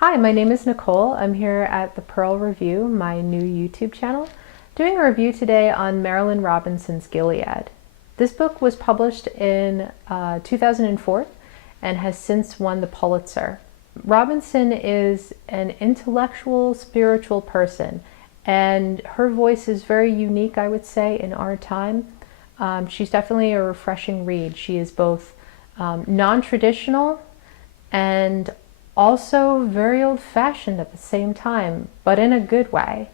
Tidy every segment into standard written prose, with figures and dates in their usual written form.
Hi, my name is Nicole. I'm here at the Pearl Review, my new YouTube channel, doing a review today on Marilynne Robinson's Gilead. This book was published in 2004 and has since won the Pulitzer. Robinson is an intellectual, spiritual person, and her voice is very unique, I would say, in our time. She's definitely a refreshing read. She is both non-traditional and also very old-fashioned at the same time, but in a good way.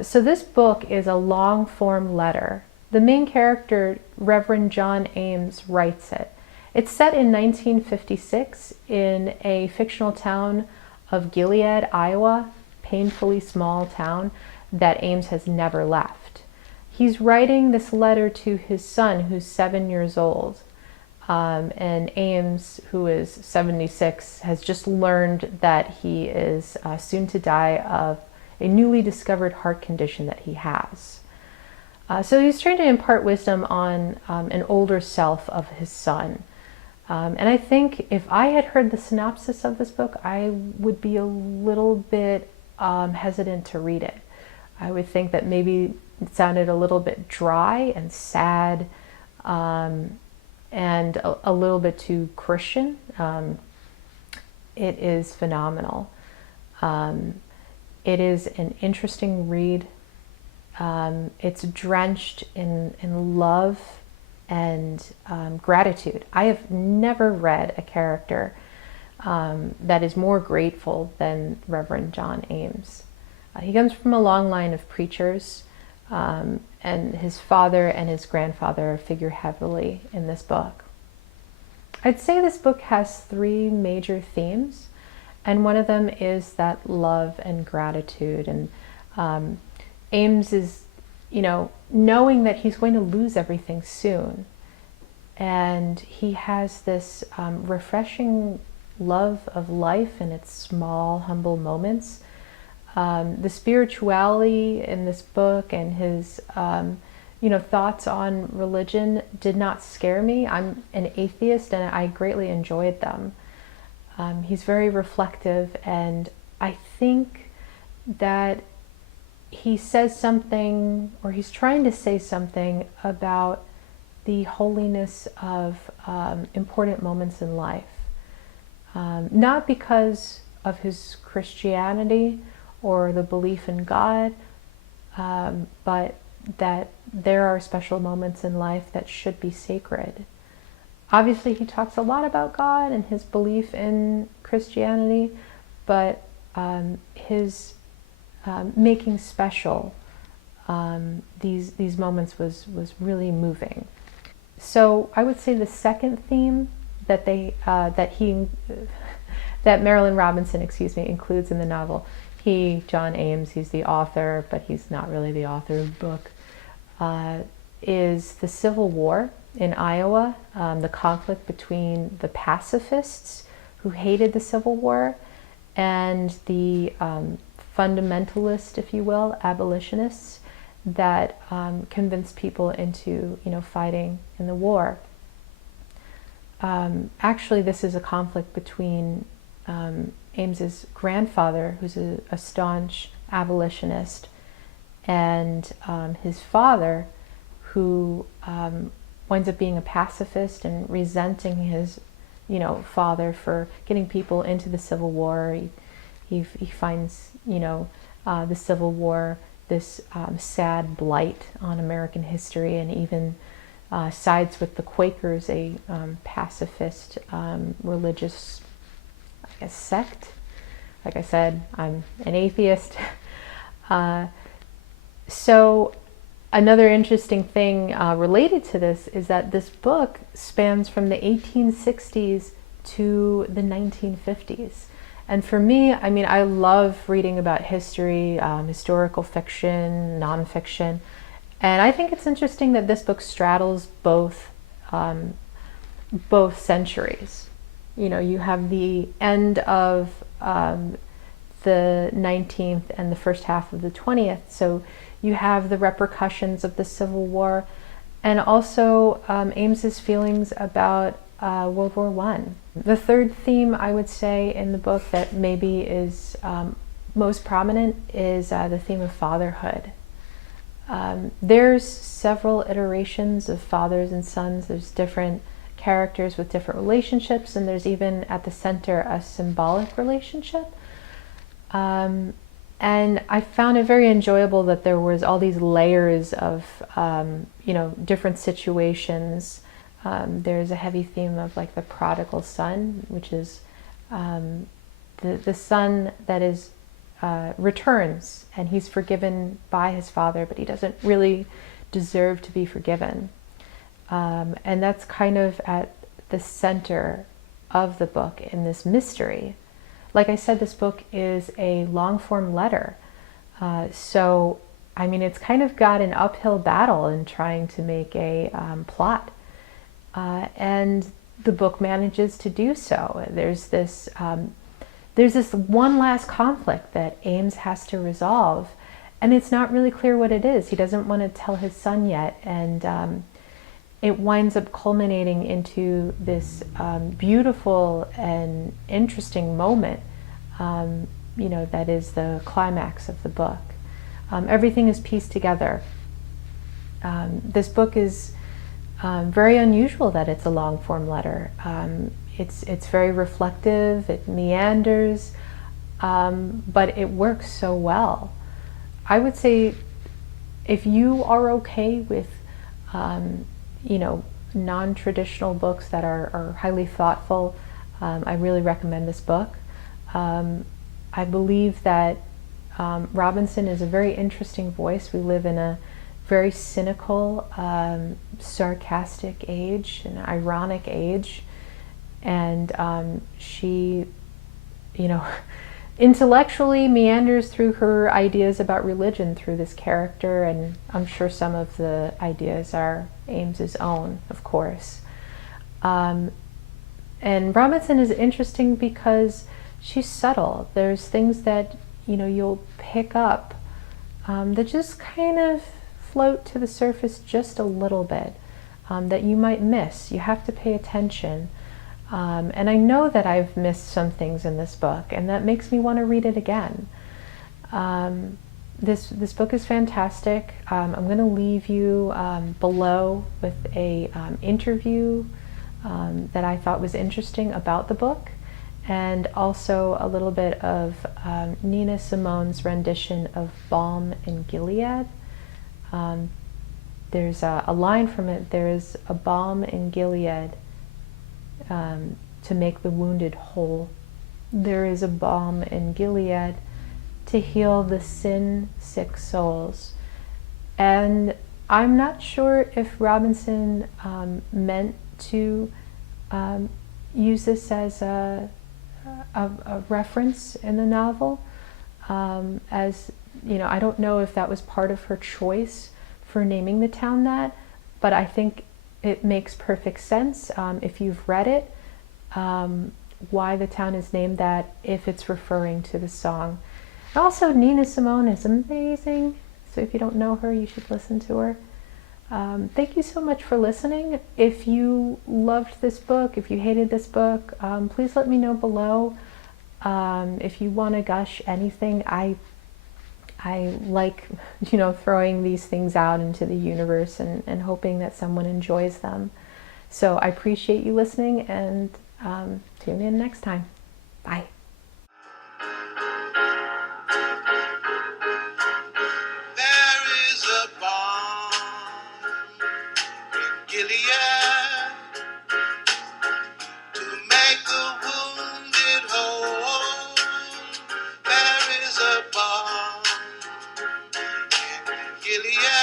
So this book is a long-form letter. The main character, Reverend John Ames, writes it. It's set in 1956 in a fictional town of Gilead, Iowa, painfully small town that Ames has never left. He's writing this letter to his son, who's 7 years old. And Ames, who is 76, has just learned that he is soon to die of a newly discovered heart condition that he has. So he's trying to impart wisdom on an older self of his son. And I think if I had heard the synopsis of this book, I would be a little bit hesitant to read it. I would think that maybe it sounded a little bit dry and sad, and a little bit too Christian. It is phenomenal. It is an interesting read. It's drenched in love and gratitude. I have never read a character that is more grateful than Reverend John Ames. He comes from a long line of preachers, and his father and his grandfather figure heavily in this book. I'd say this book has three major themes, and one of them is that love and gratitude. And Ames is, knowing that he's going to lose everything soon. And he has this refreshing love of life in its small, humble moments. The spirituality in this book and his, thoughts on religion did not scare me. I'm an atheist and I greatly enjoyed them. He's very reflective, and I think that he says something, or he's trying to say something about the holiness of important moments in life. Not because of his Christianity or the belief in God, but that there are special moments in life that should be sacred. Obviously, he talks a lot about God and his belief in Christianity, but his making special these moments was really moving. So I would say the second theme that Marilynne Robinson, includes in the novel. John Ames, he's the author, but he's not really the author of the book, is the Civil War in Iowa, the conflict between the pacifists who hated the Civil War and the fundamentalist, if you will, abolitionists that convinced people into fighting in the war. Actually, this is a conflict between Ames's grandfather, who's a staunch abolitionist, and his father, who winds up being a pacifist and resenting his, father for getting people into the Civil War. He finds, the Civil War this sad blight on American history, and even sides with the Quakers, a pacifist religious, sect. Like I said, I'm an atheist. So another interesting thing related to this is that this book spans from the 1860s to the 1950s. And for me, I love reading about history, historical fiction, nonfiction. And I think it's interesting that this book straddles both centuries. You have the end of the 19th and the first half of the 20th. So you have the repercussions of the Civil War, and also Ames's feelings about World War One. The third theme I would say in the book that maybe is most prominent is the theme of fatherhood. There's several iterations of fathers and sons. There's different characters with different relationships, and there's even at the center a symbolic relationship. And I found it very enjoyable that there was all these layers of, different situations. There's a heavy theme of like the prodigal son, which is the son that is returns, and he's forgiven by his father, but he doesn't really deserve to be forgiven. And that's kind of at the center of the book in this mystery. Like I said, this book is a long-form letter. So, I mean, it's kind of got an uphill battle in trying to make a plot. And the book manages to do so. There's this one last conflict that Ames has to resolve, and it's not really clear what it is. He doesn't want to tell his son yet, and it winds up culminating into this beautiful and interesting moment, that is the climax of the book. Everything is pieced together. This book is very unusual that it's a long-form letter. It's very reflective, it meanders, but it works so well. I would say if you are okay with non-traditional books that are highly thoughtful, I really recommend this book. I believe that Robinson is a very interesting voice. We live in a very cynical, sarcastic age, an ironic age, and she, intellectually meanders through her ideas about religion through this character, and I'm sure some of the ideas are Ames's own, of course. And Robinson is interesting because she's subtle. There's things that you'll pick up that just kind of float to the surface just a little bit, that you might miss. You have to pay attention. And I know that I've missed some things in this book, and that makes me want to read it again. This book is fantastic. I'm going to leave you below with a interview that I thought was interesting about the book, and also a little bit of Nina Simone's rendition of Balm in Gilead. There's a line from it: "There is a balm in Gilead to make the wounded whole. There is a balm in Gilead to heal the sin-sick souls." And I'm not sure if Robinson meant to use this as a reference in the novel. I don't know if that was part of her choice for naming the town that, but I think it makes perfect sense if you've read it, why the town is named that, if it's referring to the song. Also, Nina Simone is amazing, so if you don't know her, you should listen to her. Thank you so much for listening. If you loved this book, if you hated this book, please let me know below. If you want to gush anything, I like, throwing these things out into the universe and hoping that someone enjoys them. So I appreciate you listening, and tune in next time. Bye. There is a balm in Gilead to make the wounded whole. There is a balm in Gilead